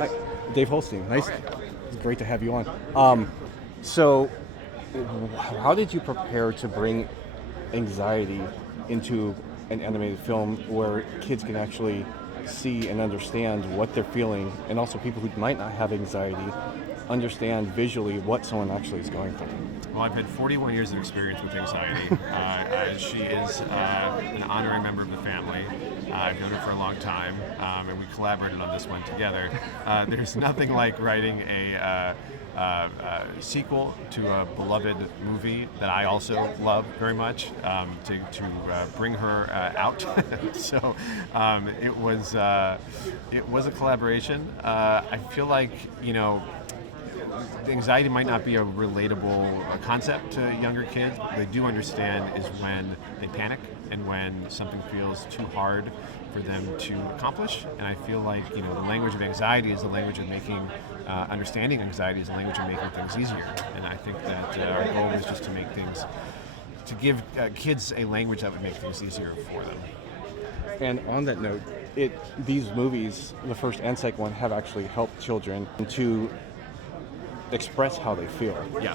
Hi, Dave Holstein. Nice. Okay. It's great to have you on. So, how did you prepare to bring anxiety into an animated film where kids can actually see and understand what they're feeling, and also people who might not have anxiety understand visually what someone actually is going through? Well, I've had 41 years of experience with anxiety. She is an honorary member of the family. I've known her for a long time, and we collaborated on this one together. There's nothing like writing a sequel to a beloved movie that I also love very much, to bring her out. So it was a collaboration. I feel like, anxiety might not be a relatable concept to younger kids. What they do understand is when they panic and when something feels too hard for them to accomplish. And I feel like, the language of anxiety is the language of making, understanding anxiety is the language of making things easier. And I think that our goal is just to make things, to give kids a language that would make things easier for them. And on that note, these movies, the first and second one, have actually helped children to express how they feel. Yeah.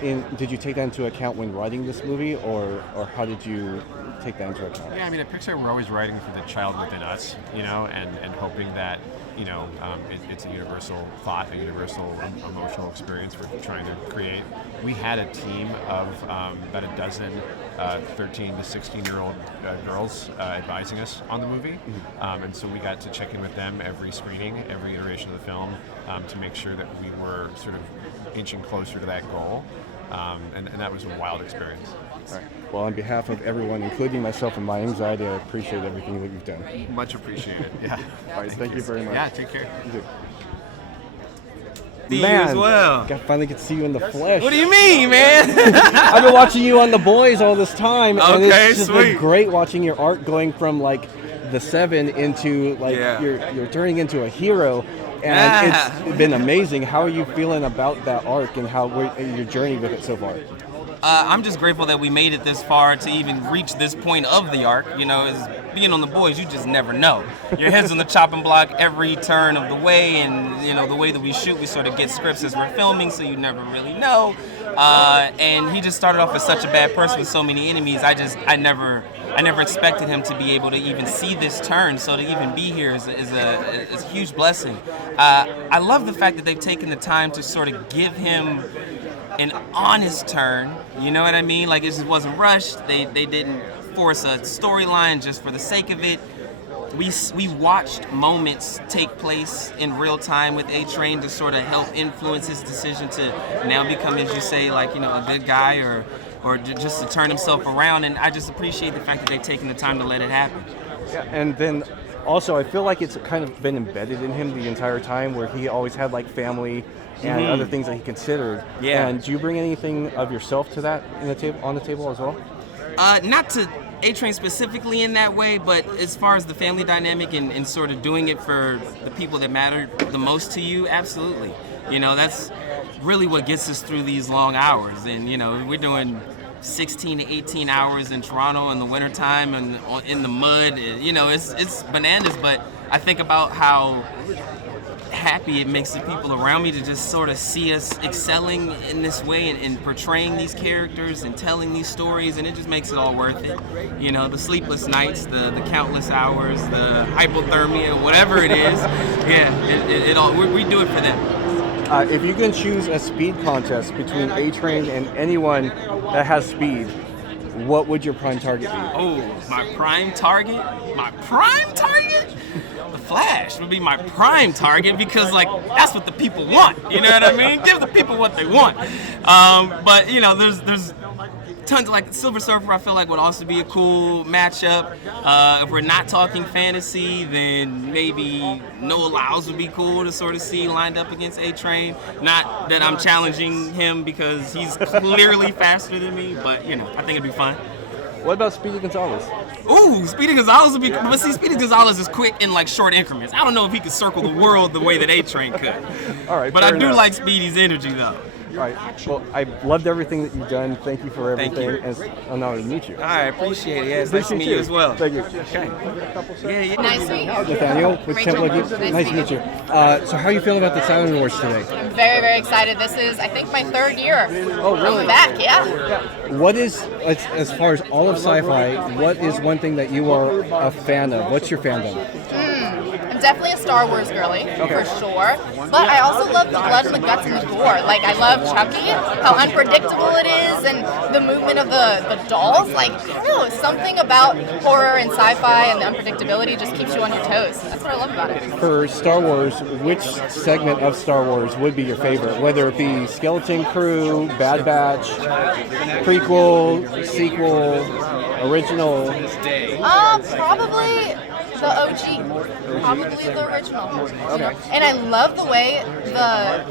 And did you take that into account when writing this movie, or how did you take that into account? Yeah, at Pixar we're always writing for the child within us, and hoping that, it's a universal thought, a universal emotional experience we're trying to create. We had a team of about a dozen 13 to 16-year-old girls advising us on the movie. And so we got to check in with them every screening, every iteration of the film, to make sure that we were sort of inching closer to that goal. And that was a wild experience. All right. Well, on behalf of everyone, including myself and my anxiety, I appreciate everything that you've done. Much appreciated. Yeah. All right. Thank you very much. Yeah, take care. You too. See Man, you as well. Finally get to see you in the flesh. What do you mean, man? I've been watching you on The Boys all this time, and Okay, it's just sweet. been great watching your art going from like the 7 into like you're turning into a hero, and it's been amazing. How are you feeling about that arc and how your journey with it so far? I'm just grateful that we made it this far to even reach this point of the arc. As being on The Boys, you just never know. Your head's on the chopping block every turn of the way, and the way that we shoot, we sort of get scripts as we're filming, so you never really know. And he just started off as such a bad person with so many enemies. I never expected him to be able to even see this turn. So to even be here is a huge blessing. I love the fact that they've taken the time to sort of give him an honest turn, you know what I mean? Like, it just wasn't rushed. They didn't force a storyline just for the sake of it. We watched moments take place in real time with A-Train to sort of help influence his decision to now become, as you say, like, a good guy or just to turn himself around. And I just appreciate the fact that they've taken the time to let it happen. Yeah, and then also I feel like it's kind of been embedded in him the entire time, where he always had like family and other things that he considered. Yeah. And do you bring anything of yourself to that on the table as well? Not to A-Train specifically in that way, but as far as the family dynamic and sort of doing it for the people that matter the most to you, absolutely. That's really what gets us through these long hours. And, we're doing 16 to 18 hours in Toronto in the wintertime and in the mud. It's bananas, but I think about how happy it makes the people around me to just sort of see us excelling in this way and portraying these characters and telling these stories, and it just makes it all worth it. The sleepless nights, the countless hours, the hypothermia, whatever it is. It all we do it for them. If you can choose a speed contest between A-Train and anyone that has speed, what would your prime target be? Oh, my prime target? My prime target? The Flash would be my prime target because, like, that's what the people want. You know what I mean? Give the people what they want. But there's tons, like Silver Surfer, I feel like would also be a cool matchup. If we're not talking fantasy, then maybe Noah Lyles would be cool to sort of see lined up against A-Train. Not that I'm challenging him because he's clearly faster than me, but I think it'd be fun. What about Speedy Gonzalez? Ooh, Speedy Gonzalez would be, but see, Speedy Gonzalez is quick in like short increments. I don't know if he could circle the world the way that A-Train could. All right, but I fair do enough. like Speedy's energy though. All right. Well, I loved everything that you've done. Thank you for Thank everything. you. And it's an honor to meet you. I appreciate it. Yeah, it's nice to meet you as well. Thank you. Okay. Yeah. Nice to meet you. Nathaniel with Rachel. Temple of Geek. Nice to meet you. So how are you feeling about the Saturn Awards today? I'm very, very excited. This is, I think, my third year. Oh, really? I'm back, yeah. What is, as far as all of sci-fi, what is one thing that you are a fan of? What's your fandom? I'm definitely a Star Wars girly, for sure. But I also love the blood and the guts and the gore. Like, I love Chucky, how unpredictable it is, and the movement of the dolls. Like, I don't know, something about horror and sci-fi and the unpredictability just keeps you on your toes. That's what I love about it. For Star Wars, which segment of Star Wars would be your favorite? Whether it be Skeleton Crew, Bad Batch, prequel, sequel, original? Probably the OG. Probably the original. Okay. And I love the way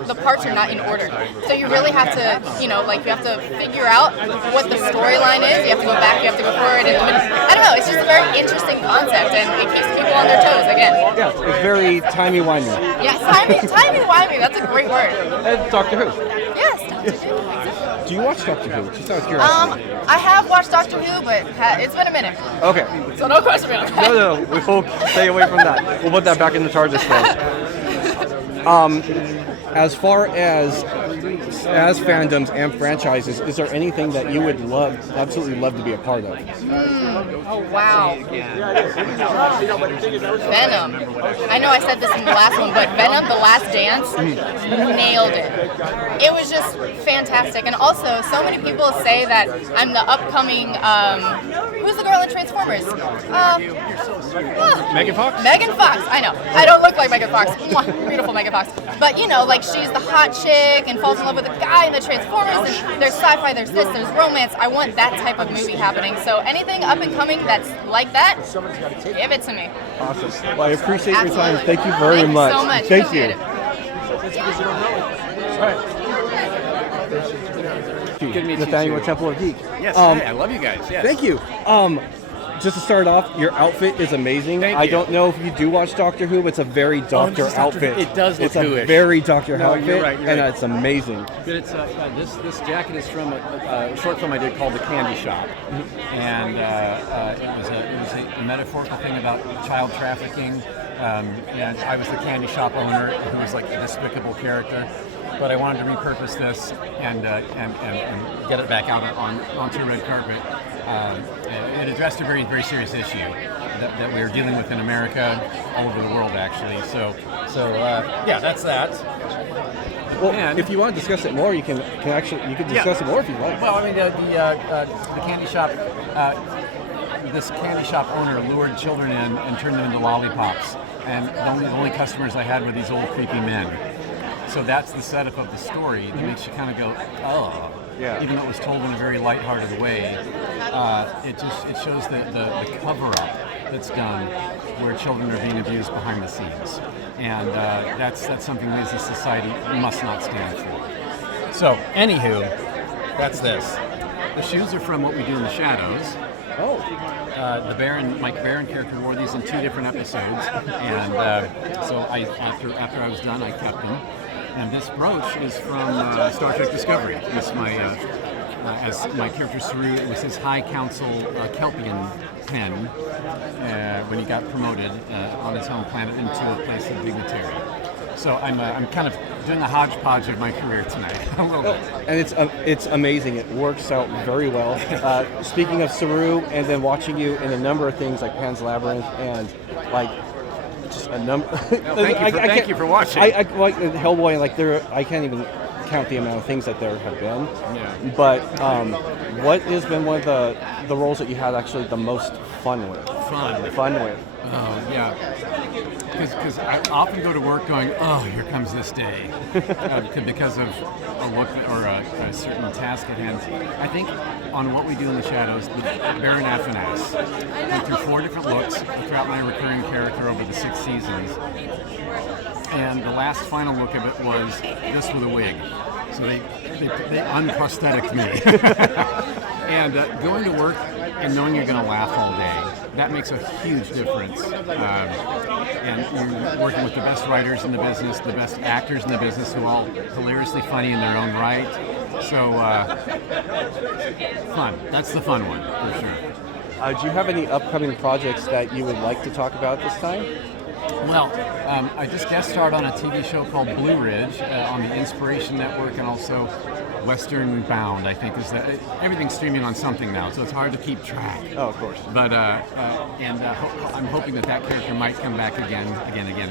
the parts are not in order. So you really have to, you have to figure out what the storyline is. You have to go back, you have to go forward. And I don't know, it's just a very interesting concept, and it keeps people on their toes again. Yeah, it's very timey-wimey. Yes, timey-wimey, that's a great word. And Doctor Who. Yes, Doctor Who, exactly. Do you watch Doctor Who? Just out of curiosity. I have watched Doctor Who, but it's been a minute. Okay. So no question about that. No, we will stay away from that. We'll put that back in the TARDIS though. As far as fandoms and franchises, is there anything that you would absolutely love to be a part of? Oh, wow. Venom. I know I said this in the last one, but Venom, The Last Dance, nailed it. It was just fantastic. And also, so many people say that I'm the upcoming, who's the girl in Transformers? Megan Fox? Megan Fox, I know. I don't look like Megan Fox. Mwah, beautiful Megan Fox. But, she's the hot chick and falls in love with a guy in the Transformers, and there's sci-fi, there's this, there's romance. I want that type of movie happening. So anything up and coming that's like that, give it to me. Awesome. Well, I appreciate your time. Absolutely. Thank you very much. Thank you so much. Thank Appreciate you. Good to meet you, Nathaniel too. with Temple of Geek. Yes, I love you guys. Yes. Thank you. Just to start off, your outfit is amazing. Thank I you. don't know if you do watch Doctor Who, but it's a very Doctor outfit. It does look It's a Who-ish. very Doctor No, outfit, you're right, you're and right. it's amazing. But it's this jacket is from a short film I did called The Candy Shop, and it was a metaphorical thing about child trafficking. And I was the candy shop owner who was like a despicable character, but I wanted to repurpose this and get it back out onto a red carpet. It addressed a very, very serious issue that we are dealing with in America, all over the world actually. So yeah, that's that. Well, And- if you want to discuss it more, you can discuss it more if you like. Well, I mean, the candy shop, this candy shop owner lured children in and turned them into lollipops. And the only customers I had were these old creepy men. So that's the setup of the story that makes you kind of go, oh. Yeah. Even though it was told in a very lighthearted way, it shows the cover-up that's done where children are being abused behind the scenes. And that's something we as a society must not stand for. So, anywho, that's this. The shoes are from What We Do in the Shadows. Oh, The Mike Baron character wore these in 2 different episodes, and so after I was done, I kept them. And this brooch is from Star Trek Discovery. It's as my character Saru, it was his High Council Kelpian pen when he got promoted on his home planet into a place of dignitary. So I'm kind of doing the hodgepodge of my career tonight, a little bit. and it's amazing. It works out very well. Speaking of Saru, and then watching you in a number of things like Pan's Labyrinth and like just a number. Thank you for watching. I like Hellboy, and like I can't even count the amount of things that there have been. Yeah. But what has been one of the roles that you had actually the most fun with? Fun with. Oh, yeah. Because I often go to work going, oh, here comes this day, because of a look or a certain task at hand. I think on What We Do in the Shadows, the Baron Athenas went through 4 different looks throughout my recurring character over the 6 seasons. And the last final look of it was this with a wig. So they unprosthetic me. And going to work and knowing you're going to laugh all day, that makes a huge difference. And you're working with the best writers in the business, the best actors in the business, who are all hilariously funny in their own right. So, fun. That's the fun one, for sure. Do you have any upcoming projects that you would like to talk about this time? Well, I just guest starred on a TV show called Blue Ridge on the Inspiration Network, and also Western Bound, I think, is that everything's streaming on something now, so it's hard to keep track. Oh, of course. But I'm hoping that character might come back again.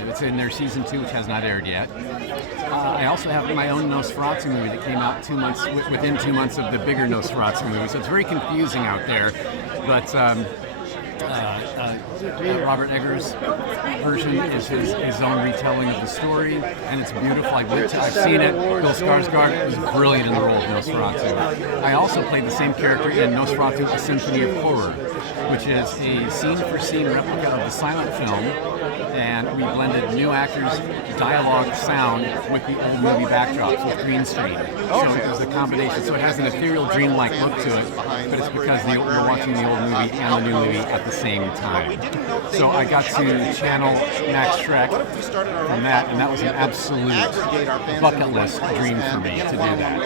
It's in their season 2, which has not aired yet. I also have my own Nosferatu movie that came out within 2 months of the bigger Nosferatu movie, so it's very confusing out there. But Robert Eggers' version is his own retelling of the story, and it's beautiful. I've seen it. Bill Skarsgård was brilliant in the role of Nosferatu. I also played the same character in Nosferatu: A Symphony of Horror, which is a scene-for-scene replica of the silent film, and we blended new actors' dialogue sound with the old movie backdrops with green screen. So it was a combination. So it has an ethereal, dreamlike look to it, but it's because we're watching the old movie and the new movie at the same time. So I got to channel Max Schreck from that, and that was an absolute bucket list dream for me to do that.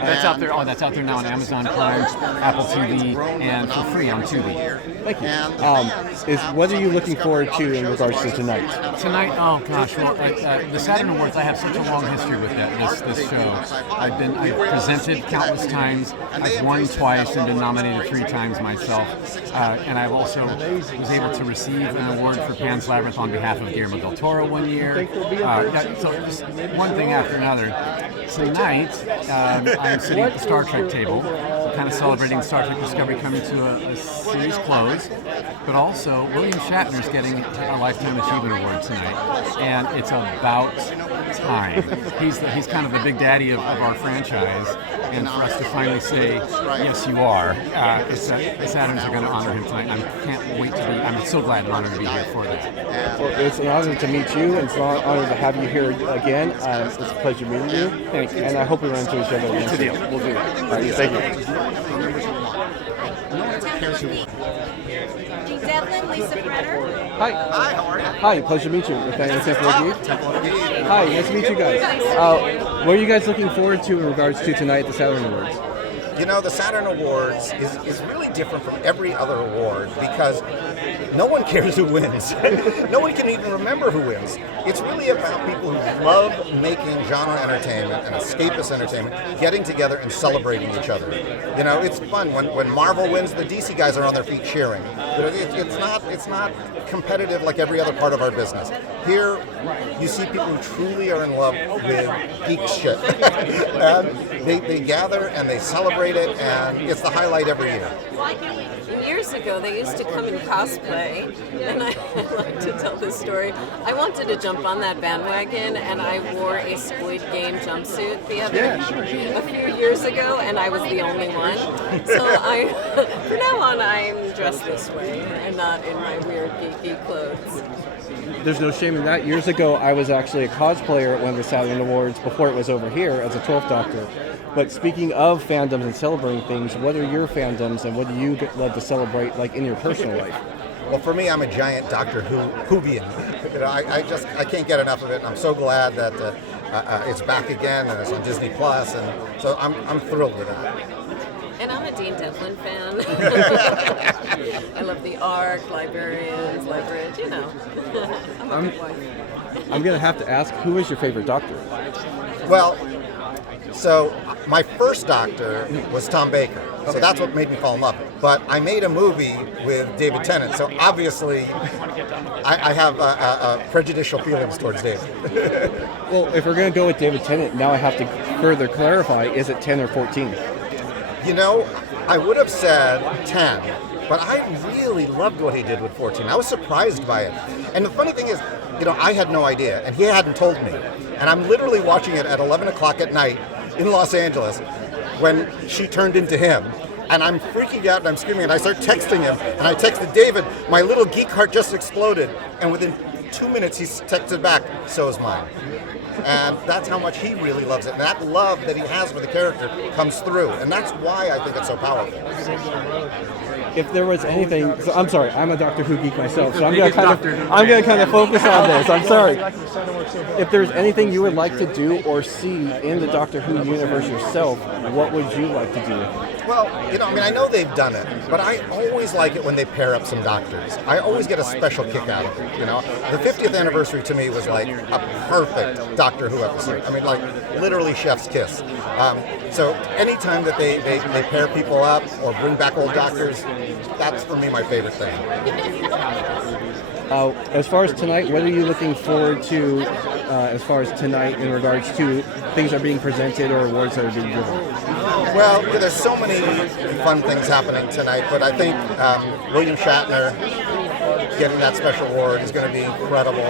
That's out there. Oh, that's out there now on Amazon Prime, Apple TV, and for free on Tubi. Thank you. What are you looking forward to in regards to tonight? Tonight, oh gosh, well, the Saturn Awards. I have such a long history with this show. I've presented countless times. I've won twice and been nominated 3 times myself. And I also was able to receive an award for Pan's Labyrinth on behalf of Guillermo del Toro one year. So just one thing after another. Tonight, I'm sitting at the Star Trek table, kind of celebrating Star Trek Discovery coming to a series close, but also William Shatner's getting a Lifetime Achievement Award tonight, and it's about time. He's kind of the big daddy of our franchise, and for us to finally say, yes, you are, the Saturns are going to honor him tonight. I can't wait to be, I'm so glad and honored to be here for that. Well, it's an honor to meet you, and it's an honor to have you here again. It's a pleasure meeting you. Thank you. And I hope we run into each other again. It's a deal. We'll do that. All right, thank you. Geek Devlin, Lisa Brenner. Hi. Hi, how are you? Hi, pleasure to meet you. Nathaniel Geek. Hi, nice to meet you guys. What are you guys looking forward to in regards to tonight at the Saturn Awards? You know, the Saturn Awards is really different from every other award because no one cares who wins. No one can even remember who wins. It's really about people who love making genre entertainment and escapist entertainment, getting together and celebrating each other. You know, it's fun. When Marvel wins, the DC guys are on their feet cheering. But it's not competitive like every other part of our business. Here, you see people who truly are in love with geek shit. And they gather and they celebrate it, and it's the highlight every year. Years ago, they used to come in cosplay, and I like to tell this story. I wanted to jump on that bandwagon, and I wore a Squid Game jumpsuit a few years ago, and I was the only one. So from now on, I'm dressed this way, and not in my weird geeky clothes. There's no shame in that. Years ago, I was actually a cosplayer at one of the Saturn Awards before it was over here as a 12th Doctor. But speaking of fandoms and celebrating things, what are your fandoms and what do you love to celebrate, like in your personal life? Well, for me, I'm a giant Doctor Whovian. You know, I can't get enough of it, and I'm so glad that it's back again and it's on Disney Plus, and so I'm thrilled with that. And I'm a Dean Devlin fan. I love the Ark, Librarians, Leverage, you know. I'm going to have to ask, who is your favorite Doctor? Well, so my first Doctor was Tom Baker, so that's what made me fall in love. But I made a movie with David Tennant, so obviously I have prejudicial feelings towards David. Well, if we're going to go with David Tennant, now I have to further clarify, is it 10 or 14? You know, I would have said 10, but I really loved what he did with 14. I was surprised by it. And the funny thing is, you know, I had no idea, and he hadn't told me. And I'm literally watching it at 11 o'clock at night in Los Angeles when she turned into him. And I'm freaking out and I'm screaming, and I start texting him. And I texted David, my little geek heart just exploded. And within 2 minutes, he texted back, so is mine. And that's how much he really loves it. And that love that he has for the character comes through. And that's why I think it's so powerful. If there was anything, so I'm sorry, I'm a Doctor Who geek myself, so I'm gonna kind of focus on this. I'm sorry. If there's anything you would like to do or see in the Doctor Who universe yourself, what would you like to do? Well, I know they've done it, but I always like it when they pair up some doctors. I always get a special kick out of it, The 50th anniversary to me was like a perfect Doctor Who episode. I mean, like literally chef's kiss. So anytime that they pair people up or bring back old doctors, that's for me my favorite thing. As far as tonight, what are you looking forward to as far as tonight in regards to things that are being presented or awards that are being given? Well, there's so many fun things happening tonight, but I think William Shatner getting that special award is going to be incredible.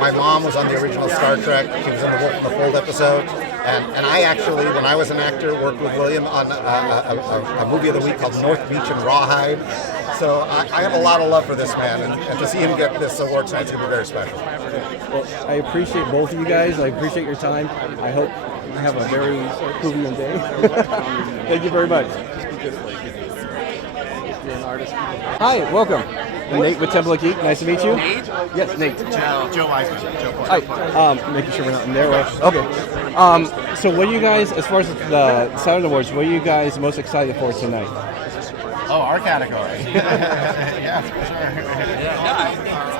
My mom was on the original Star Trek. She was in the Wolf in the Fold episode. And I actually, when I was an actor, worked with William on a movie of the week called North Beach and Rawhide. So I have a lot of love for this man, and to see him get this award tonight is going to be very special. Well, I appreciate both of you guys. I appreciate your time. I hope you have a very Whovian day. Thank you very much. Hi, welcome. I'm Nate with Temple of Geek. Nice to meet you. Nate? Yes, Nate. Joe Wiseman. Hi. Making sure we're not in there. Right? Okay. So what are you guys, as far as the Saturn Awards, what are you guys most excited for tonight? Oh, our category. Yeah, for sure.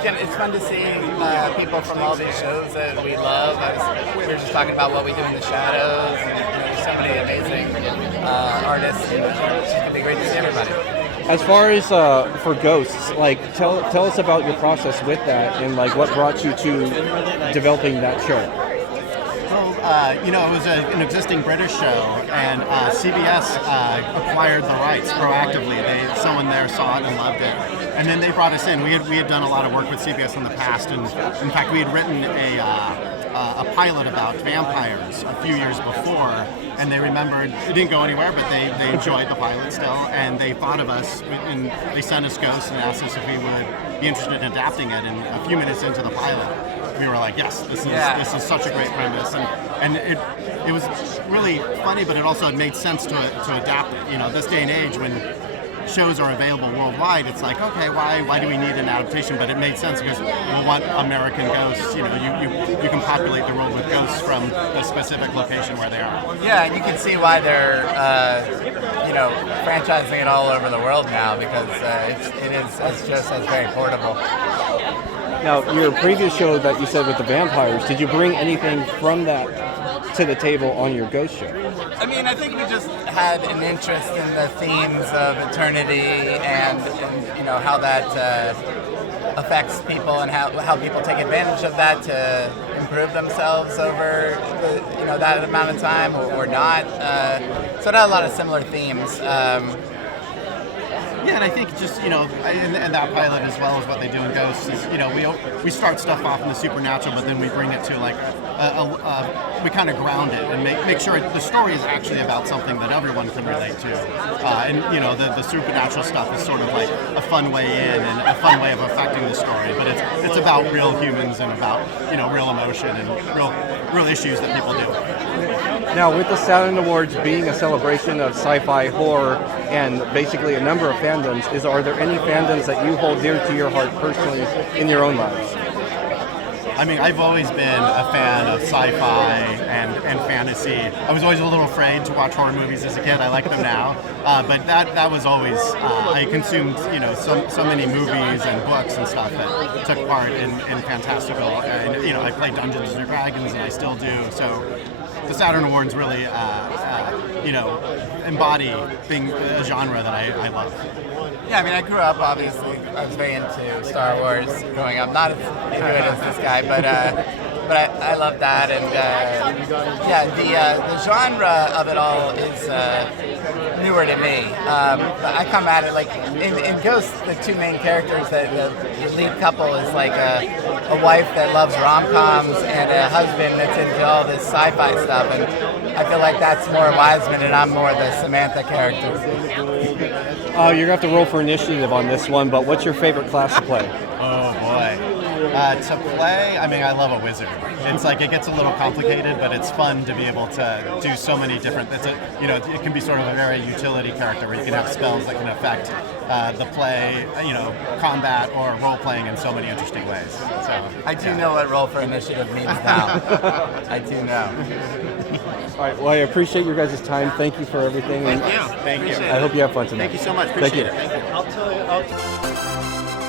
It's fun to see people from all these shows that we love. We were just talking about what we do in the shadows, and there's so many amazing artists. It's going to be great to see everybody. As far as for Ghosts, tell us about your process with that and what brought you to developing that show. Well, it was an existing British show, and CBS acquired the rights proactively. Someone there saw it and loved it, and then they brought us in. We had done a lot of work with CBS in the past, and in fact, we had written a pilot about vampires a few years before, and they remembered it didn't go anywhere, but they enjoyed the pilot still, and they thought of us, and they sent us Ghosts and asked us if we would be interested in adapting it. And a few minutes into the pilot, we were like, yes, this is such a great premise, and it was really funny, but it also had made sense to adapt it. This day and age when shows are available worldwide, it's like, okay, why do we need an adaptation? But it made sense because we want American ghosts. You can populate the world with ghosts from the specific location where they are. Yeah, and you can see why they're franchising it all over the world now, because it's just very portable. Now, your previous show that you said with the vampires, did you bring anything from that to the table on your Ghost show? I mean, I think we just had an interest in the themes of eternity and how that affects people and how people take advantage of that to improve themselves over that amount of time or not. So it had a lot of similar themes. Yeah, and I think just, in that pilot as well as what they do in Ghosts is, we start stuff off in the supernatural, but then we bring it to we kind of ground it and make sure the story is actually about something that everyone can relate to. The supernatural stuff is sort of like a fun way in and a fun way of affecting the story, but it's about real humans and about, real emotion and real issues that people do. Now, with the Saturn Awards being a celebration of sci-fi, horror, and basically a number of fandoms, are there any fandoms that you hold dear to your heart personally in your own lives? I mean, I've always been a fan of sci-fi and fantasy. I was always a little afraid to watch horror movies as a kid. I like them now, but that was always I consumed so many movies and books and stuff that took part in fantastical. And I played Dungeons and Dragons, and I still do. So the Saturn Awards really embody being a genre that I love. Yeah, I mean, I grew up, obviously, I was very into Star Wars growing up, not as into it as this guy, but I love that, and the genre of it all is newer to me. I come at it like, in Ghosts, the two main characters, the lead couple is like a wife that loves rom-coms and a husband that's into all this sci-fi stuff, and I feel like that's more Wiseman and I'm more the Samantha character. You're going to have to roll for initiative on this one, but what's your favorite class to play? Oh, boy. To play, I mean, I love a wizard. It's like it gets a little complicated, but it's fun to be able to do so many different. It can be sort of a very utility character where you can have spells that can affect the play, combat or role playing in so many interesting ways. So I do know what roll for initiative means now. I do know. All right. Well, I appreciate your guys' time. Thank you for everything. Thank you. I hope you have fun tonight. Thank you so much. Thank you. Appreciate it. Thank you.